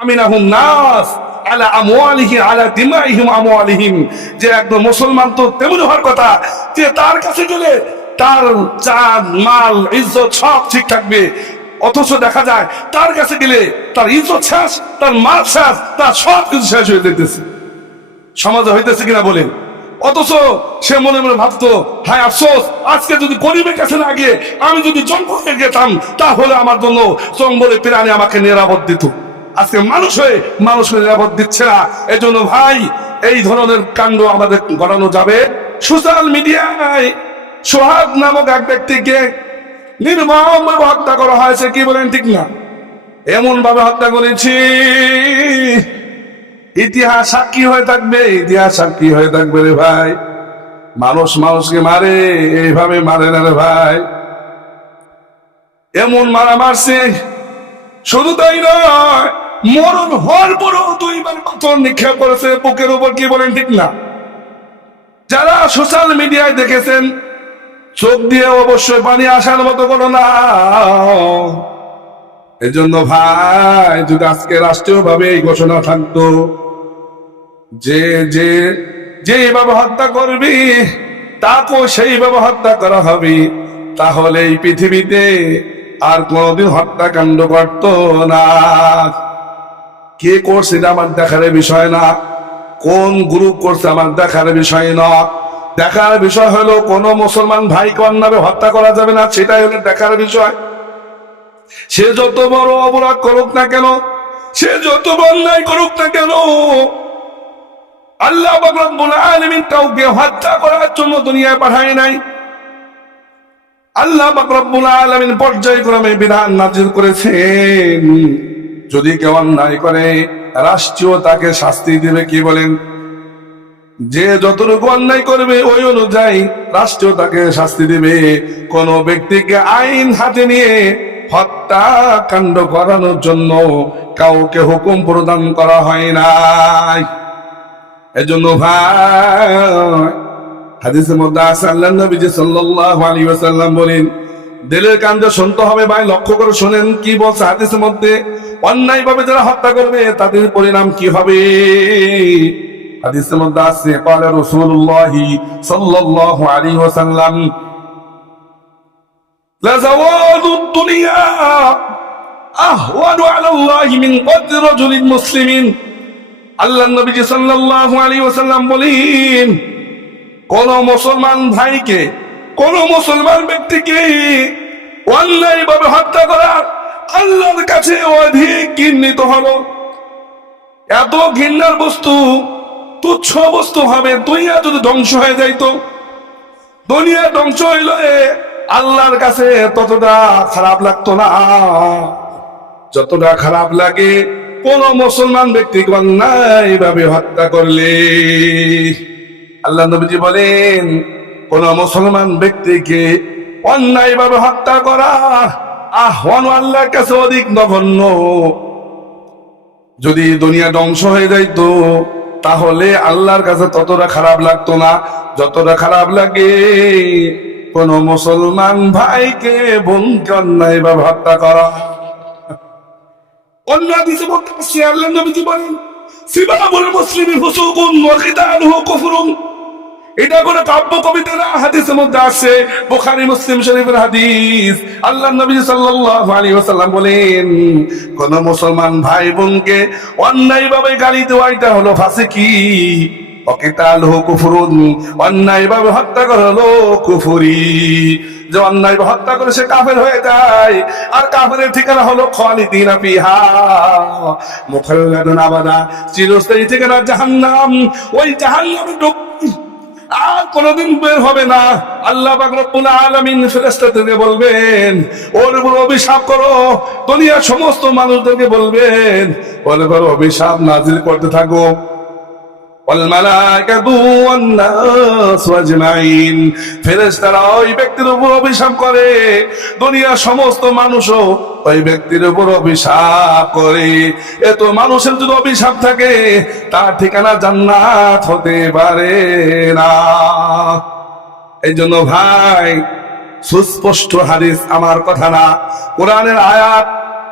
আমিনাহুন নাস আলা আমওয়ালিহি আলা দিমাইহিম আমওয়ালিহিম, যে একদম মুসলমান তো তেমন হওয়ার কথা যে তার কাছে গেলে তার জান মাল ইজ্জত সব ঠিক থাকবে, অথচ দেখা যায় তার কাছে গেলে তার ইজ্জত শেষ, তার মাল শেষ, তার সব কিছু শেষ হয়ে যেতেছে। সমাজে হইতেছে কিনা বলেন? অথচ সে মনে মনে ভাবতো, হায় আফসোস, আজকে যদি গরিবের কাছে না গিয়ে আমি যদি জঙ্গলে যেতাম তাহলে আমার জন্য জঙ্গলে প্রাণী আমাকে নিরাপদ দিত। আজকে মানুষ হয়ে মানুষকে নিরাপদ দিচ্ছে না। এই জন্য ভাই, এই ধরনের কাণ্ড আমাদের ঘটানো যাবে। সোশ্যাল মিডিয়ায় সোহাগ নামক এক ব্যক্তিকে নির্মমভাবে হত্যা করা হয়েছে, কি বলেন ঠিক না? এমন ভাবে হত্যা করেছি, ইতিহাস সাক্ষী হয়ে থাকবে, ইতিহাস সাক্ষী হয়ে থাকবে রে ভাই। মানুষ মানুষকে মারে, এইভাবে মারে না রে ভাই। এমন মারা মারছে, শুধু তাই নয়, মরণ হওয়ার পরও দুইবার পাথর নিক্ষেপ করেছে বুকের উপর, কি বলেন ঠিক না? যারা সোশ্যাল মিডিয়ায় দেখেছেন, চোখ দিয়ে অবশ্যই পানি আসার মতো করো না। এই জন্য ভাই, যদি আজকে রাষ্ট্রীয় ভাবে এই ঘোষণা থাকতো যে যে যেভাবে হত্যা করবি তাকে সেইভাবে হত্যা করা হবে, তাহলে এই পৃথিবীতে আর কোনদিন হত্যাকাণ্ড করত না। কে করছে এটা আমার দেখার বিষয় না, কোন গ্রুপ করছে আমার দেখার বিষয় না। দেখার বিষয় হলো কোন মুসলমান ভাইকে অন্যভাবে হত্যা করা যাবে না, সেটাই হলো দেখার বিষয়। সে যত বড় অপরাধ করুক না কেন, সে যত অন্যায় করুক না কেন, আল্লাহ পাক রব্বুল আলামিন কাউকে হত্যা করার জন্য দুনিয়ায় পাঠায় নাই। আল্লাহ পাক রব্বুল আলামিন পর্যায়ক্রমে বিধান নাযিল করেছেন, যদি কেউ অন্যায় করে রাষ্ট্রীয় তাকে শাস্তি দিবে, কি বলেন? যে যতটুকু অন্যায় করবে ওই অনুযায়ী রাষ্ট্রীয় তাকে শাস্তি দিবে। কোন ব্যক্তিকে আইন হাতে নিয়ে হত্যাকাণ্ড করানোর জন্য কাউকে হুকুম প্রদান করা হয় নাই। এজন্য ভাই, হাদিসের মধ্যে আছে আল্লাহর নবী সাল্লাল্লাহু আলাইহি ওয়াসাল্লাম বলেন, দিলের কান্দে শুনতে হবে ভাই, লক্ষ্য করে শুনেন কি বলছে হাদিসের মধ্যে। অন্যায় ভাবে যারা হত্যা করবে তাদের পরিণাম কি হবে? হাদিসের মধ্যে আছে, قال رسول الله صلى الله عليه وسلم لزوال الدنيا أهون على الله من قتل رجل مسلم। আল্লাহর নবী সাল্লাল্লাহু আলাইহি ওয়াসাল্লাম বলেন, কোন মুসলমান ভাইকে, কোন মুসলমান ব্যক্তিকে অন্যায়ভাবে হত্যা করা আল্লাহর কাছে অধিক ঘৃণিত হলো। এত ঘৃণার বস্তু, তুচ্ছ বস্তু হবে। দুনিয়া যদি ধ্বংস হয়ে যাইতো, দুনিয়া ধ্বংস হইলে আল্লাহর কাছে ততটা খারাপ লাগতো না যতটা খারাপ লাগে কোন মুসলমান ব্যক্তিকে অন্যায়ভাবে হত্যা করলে। আল্লাহ নবীজি বলেন, কোন মুসলমান ব্যক্তিকে অন্যায়ভাবে হত্যা করা আহ্বান আল্লাহর কাছে অধিক নগণ্য। যদি দুনিয়া ধ্বংস হয়ে যাইতো তাহলে আল্লাহর কাছে ততটা খারাপ লাগতো না যতটা খারাপ লাগে কোন মুসলমান ভাইকে বোনকে অন্যায়ভাবে হত্যা করা। অন্য হাদিসে বলতেছে আল্লাহর নবীজি বলেন, সিবাবুল মুসলিমি ফুসুকুন ওয়া কিতালুহু কুফরুন। এটা কোনো কাব্য কবিতা না, হাদিসের মধ্যে আছে, বুখারী মুসলিম শরীফের হাদিস। আল্লাহর নবী সাল্লাল্লাহু আলাইহি ওয়াসাল্লাম বলেন, কোন মুসলমান ভাই বোনকে অন্যায়ভাবে গালি দেওয়া এটা হলো ফাসিকি, ওয়া কিতালুহু কুফরুন, অন্যায়ভাবে হত্যা করা হলো কুফরি। যে অন্যায়ভাবে হত্যা করে সে কাফের হয়ে যায়, আর কাফেরের ঠিকানা হলো খালিদিনা ফিহা মুখাল্লাদুন আবাদা, চিরস্থায়ী ঠিকানা জাহান্নাম। ওই জাহান্নামে আর কোনদিন বের হবে না। আল্লাহ পাক রব্বুল আলামিন ফেরেশতাদেরকে বলবেন, ওর উপর অভিশাপ করো। দুনিয়ার সমস্ত মানুষদেরকে বলবেন, ওর উপর অভিশাপ নাজিল করতে থাকো। ওয়াল মালাইকাতু ওয়ান নাস আজমাইন, ফেরেশতারা ওই ব্যক্তির উপর অভিশাপ করে, দুনিয়ার সমস্ত মানুষও ওই ব্যক্তির উপর অভিশাপ করে। এত মানুষের যদি অভিশাপ থাকে তার ঠিকানা জান্নাত হতে পারে না। এই জন্য ভাই, সুস্পষ্ট হাদিস, আমার কথা না, কোরআনের আয়াত,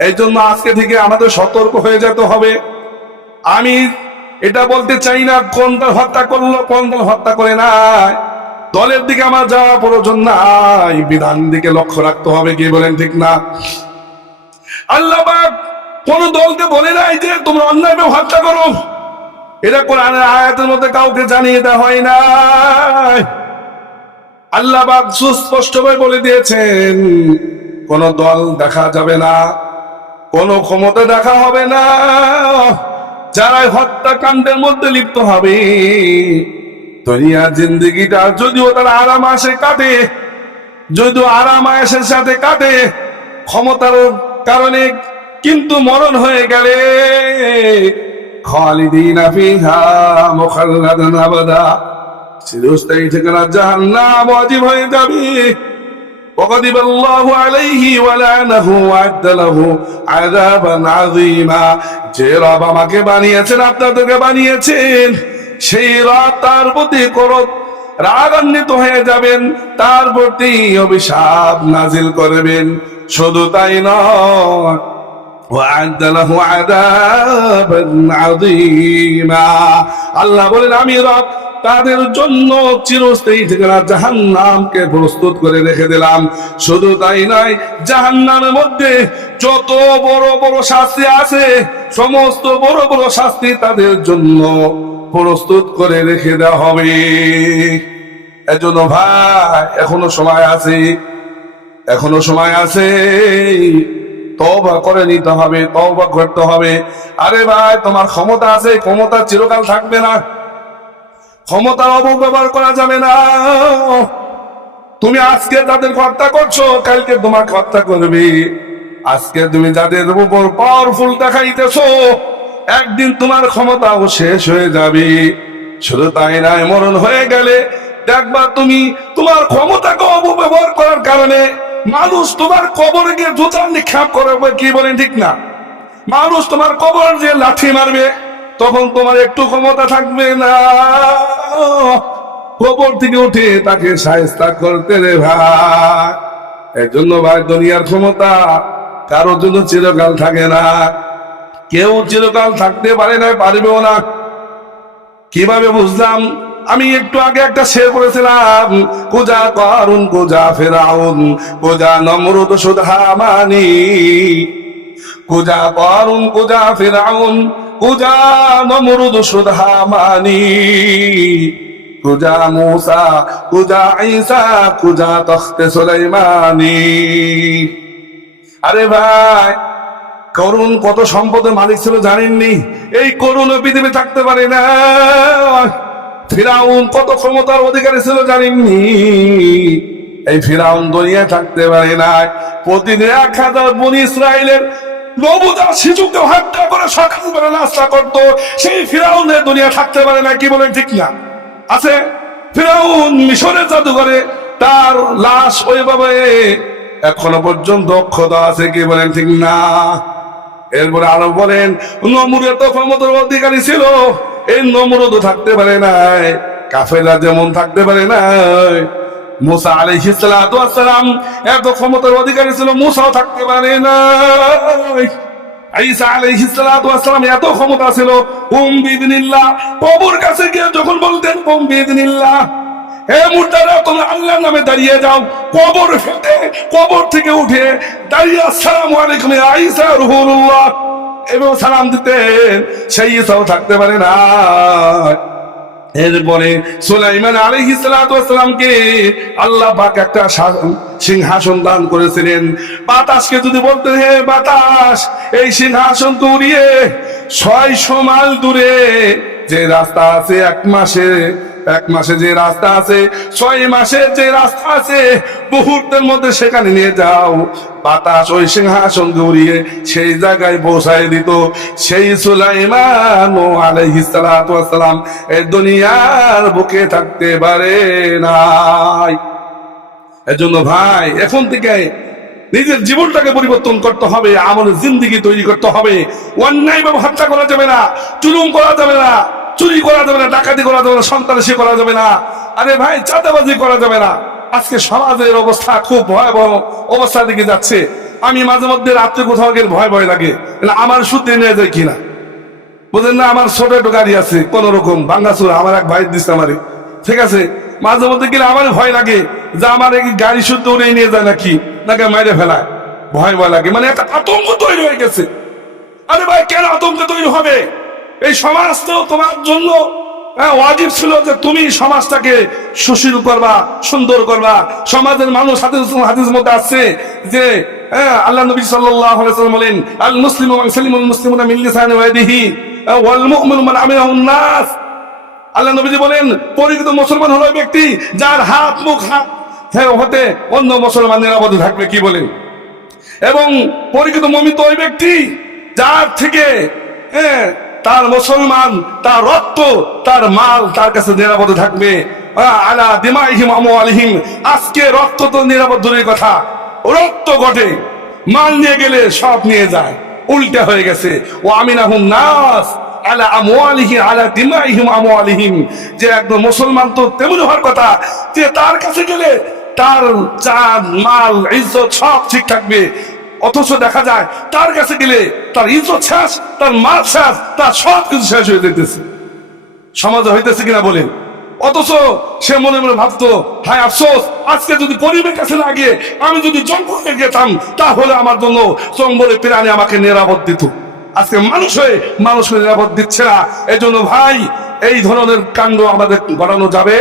এই জন্য আজকে থেকে আমাদের সতর্ক হয়ে যেতে হবে। আমি এটা বলতে চাই না কোন দল হত্যা করলো কোন দল হত্যা করে নাই, দলের দিকে আমার যাওয়া প্রয়োজন নাই, বিধান দিকে লক্ষ্য রাখতে হবে। কি বলেন ঠিক না? আল্লাহ পাক কোন দলকে বলে নাই যে তোমরা অন্যায়ভাবে হত্যা করো, এটা কোরআনের আয়াতের মধ্যে কাউকে জানিয়ে দেওয়া হয় না। আল্লাহ পাক সুস্পষ্টভাবে বলে দিয়েছেন কোন দল দেখা যাবে না, কোন ক্ষমতা দেখা হবে না, যারা হত্যাকাণ্ডের মধ্যে লিপ্ত হবে। দুনিয়া জিন্দেগিটা যদিও তারা আরাম আসে কাটে, যদিও আরাম আয়েশের সাথে কাটে ক্ষমতার কারণে, কিন্তু মরণ হয়ে গেলে খালিদিনা ফিহা মুখাল্লাদান আবাদা, চিরস্থায়ী ঠিকানা জাহান্নাম ওয়াজিব হয়ে যাবে। وغضب الله عليه ولعنه وأعد له عذابا عظيما। যে রব আমাকে বানিয়েছেন আপনাদেরকে বানিয়েছেন, সেই রব তার প্রতি ক্রোধ রাগান্বিত হয়ে যাবেন, তার প্রতি অভিশাপ নাজিল করবেন। শুধু তাই নয়, وأعد له عذابا عظيما। আল্লাহ বলেন আমি রব তাদের জন্য চিরস্থায়ী ঠিকানা জাহান্নামকে প্রস্তুত করে রেখে দিলাম। শুধু তাই নয়, জাহান্নামের মধ্যে যত বড় বড় শাস্তি আছে, সমস্ত বড় বড় শাস্তি তাদের জন্য প্রস্তুত করে রেখে দেওয়া হবে। এজন্য ভাই এখনো সময় আছে, এখনো সময় আছে, তওবা করে নিতে হবে, তওবা করতে হবে। আরে ভাই তোমার ক্ষমতা আছে, ক্ষমতা চিরকাল থাকবে না, ক্ষমতার অপব্যবহার করা যাবে না। তুমি আজকে যাদের হত্যা করছো, কালকে তোমাকে হত্যা করবে। আজকে তুমি যাদের উপর পাওয়ারফুল দেখাইতেছো, একদিন তোমার ক্ষমতাও শেষ হয়ে যাবে। শুধু তাই নয়, মরণ হয়ে গেলে দেখবা তুমি তোমার ক্ষমতাকে অপব্যবহার করার কারণে মানুষ তোমার কবরে গিয়ে জুতা নিক্ষেপ করবে। কি বলেন ঠিক না? মানুষ তোমার কবর যে লাঠি মারবে, তখন তোমার একটু ক্ষমতা থাকবে না কবর থেকে উঠে তাকে শায়েস্তা করতে রে ভাই। এর জন্য ভাই দুনিয়ার ক্ষমতা কারোর জন্য চিরকাল থাকে না, কেউ চিরকাল থাকতে পারে না, পারবেও না। কিভাবে বুঝলাম? আমি একটু আগে একটা শের করেছিলাম, কুজা কারুন কুজা ফেরাউন কুজা নমরুদ শুধু হামানি, কুজা কারুন কুজা ফেরাউন কুজা নমরুদ শুধু হামানি, কুজা মুসা কুজা ঈসা কুজা তখতে সুলাইমানি। আরে ভাই করুন কত সম্পদের মালিক ছিল জানেননি? এই করুন পৃথিবী থাকতে পারে না। ফিরাউন কত ক্ষমতার অধিকারী ছিল জানেননি? এই ফিরাউন দুনিয়ায় থাকতে পারে না। প্রতিদিন 1000 বনি ইসরায়েলের নবজাত শিশুকে হত্যা করে সকালবেলা নাস্তা করতো, সেই ফিরাউনের দুনিয়া থাকতে পারে না। কি বলেন ঠিক না? আছে ফিরাউন মিশরের জাদুঘরে, তার লাশ ওইভাবে এখনো পর্যন্ত অক্ষত আছে। কি বলেন ঠিক না? এরপরে আরো বলেন নমরুদ তো ক্ষমতার অধিকারী ছিল, এই নমরুদ থাকতে পারে নাই, কাফেররা যেমন থাকতে পারে নাই। মুসা আলাইহিস সালাতু ওয়াস সালাম এত ক্ষমতার অধিকারী ছিল, মুসাও থাকতে পারে নাই। ঈসা আলাইহিস সালাতু ওয়াস সালাম এত ক্ষমতা ছিল, কুম বিইذনিল্লাহ কবর কাছে গিয়ে যখন বলতেন কুম বিইذনিল্লাহ, হে মুর্দারা তোমরা আল্লাহর নামে দাঁড়িয়ে যাও, কবর ফেটে কবর থেকে উঠে দাঁড়িয়ে আসসালামু আলাইকুম ইয়া ঈসা রুহুল্লাহ এবং সালাম দিতেন। সেই ঈসাও থাকতে পারে না। এরপরে সুলাইমান আলাইহিস সালাতু ওয়াস সালামকে আল্লাহ পাক একটা সিংহাসন দান করেছিলেন। বাতাসকে যদি বলতেন হে বাতাস এই সিংহাসন উড়িয়ে 600 মাইল দূরে যে রাস্তা আছে, এক মাসে যে রাস্তা আছে, 6 মাসের যে রাস্তা আছে, মুহূর্তের মধ্যে সেখানে নিয়ে যাও। বাতাস ওই সিংহাসন উড়িয়ে সেই জায়গায় পৌঁছায় দিত। সেই সুলাইমান আলাইহিস সালাতু ওয়াস সালাম এই দুনিয়ার বুকে থাকতে পারে নাই। এজন্য ভাই এখন থেকে নিজের জীবনটাকে পরিবর্তন করতে হবে, আমলের জিন্দেগি তৈরি করতে হবে। অন্যায়ভাবে হত্যা করা যাবে না, জুলুম করা যাবে না, চুরি করা যাবে না, ডাকাতি করা যাবে না, সন্ত্রাসী করা যাবে না, আরে ভাই চাঁদাবাজি করা যাবে না। আজকে সমাজের অবস্থা খুব ভয়াবহ অবস্থা দিকে যাচ্ছে। আমি মাঝে মধ্যে রাত্রে কোথাও গেলে ভয় ভয় লাগে, আমার সুদে নিয়ে যায় কিনা, বুঝলেন না? আমার ছোট একটা গাড়ি আছে কোন রকম ভাঙ্গাচুরা, আমার এক ভাই দিচ্ছে আমারে, ঠিক আছে? মাঝে মধ্যে গেলে আমার ভয় লাগে যে আমার এই গাড়ি শুদ্ধ উড়ে নিয়ে যায় নাকি, নাকি মাইরে ফেলায়, ভয় ভয় লাগে, মানে একটা আতঙ্ক তৈরি হয়ে গেছে। আরে ভাই, কেন আতঙ্ক তৈরি হবে? এই সমাজ তো তোমার জন্য ওয়াজিব ছিল যে তুমি সমাজটাকে সুশীল করবা, সুন্দর করবা। সমাজের মানুষ, হাদিসের মধ্যে আছে যে আল্লাহ নবী সাল্লাল্লাহু আলাইহি ওয়াসাল্লাম বলেন, আল মুসলিমু মান সালিমাল মুসলিমুনা মিন লিসানি ওয়া ইয়াদিহি ওয়াল মুমিনু মান আমিনাহুন নাস। আল্লাহ নবীজি বলেন, পরিচিত মুসলমান হলো ওই ব্যক্তি যার হাত মুখ হতে অন্য মুসলমান নিরাপদে থাকবে। কি বলেন? এবং পরিচিত মুমিন তো ওই ব্যক্তি যার থেকে তার মুসলমান, তার রক্ত, তার মাল তার কাছে নিরাপদে থাকবে। আলা দিমাইহিম আমওয়ালিহিম, আজকে রক্ত তো নিরাপদ দূরের কথা, রক্ত ঘটে, মাল নিয়ে গেলে সব নিয়ে যায়, উল্টা হয়ে গেছে। ও আমিনাহুন নাস আলা আমওয়ালিহি আলা দিমাইহিম আমওয়ালিহিম, যে একদম মুসলমান তো তেমন হওয়ার কথা যে তার কাছে গেলে তার জান, মাল, ইজ্জত সব ঠিক থাকবে। অথচ দেখা যায় তার কাছে গেলে তার ইজ্জত শেষ, তার মাল শেষ, তার সব কিছু শেষ হয়ে যেতেছে। সমাজে হইতেছে কিনা বলেন? অথচ সে মনে মনে ভাবতো, হায় আফসোস, আজকে যদি পরিবেশ কাছে না গিয়ে আমি যদি জঙ্গলে যেতাম, তাহলে আমার জন্য জঙ্গলে প্রাণী আমাকে নিরাপদ দিত। আজকে মানুষ হয়ে মানুষকে নিরাপদ দিচ্ছে না। এই জন্য ভাই, এই ধরনের কাণ্ড আমাদের ঘটানো যাবে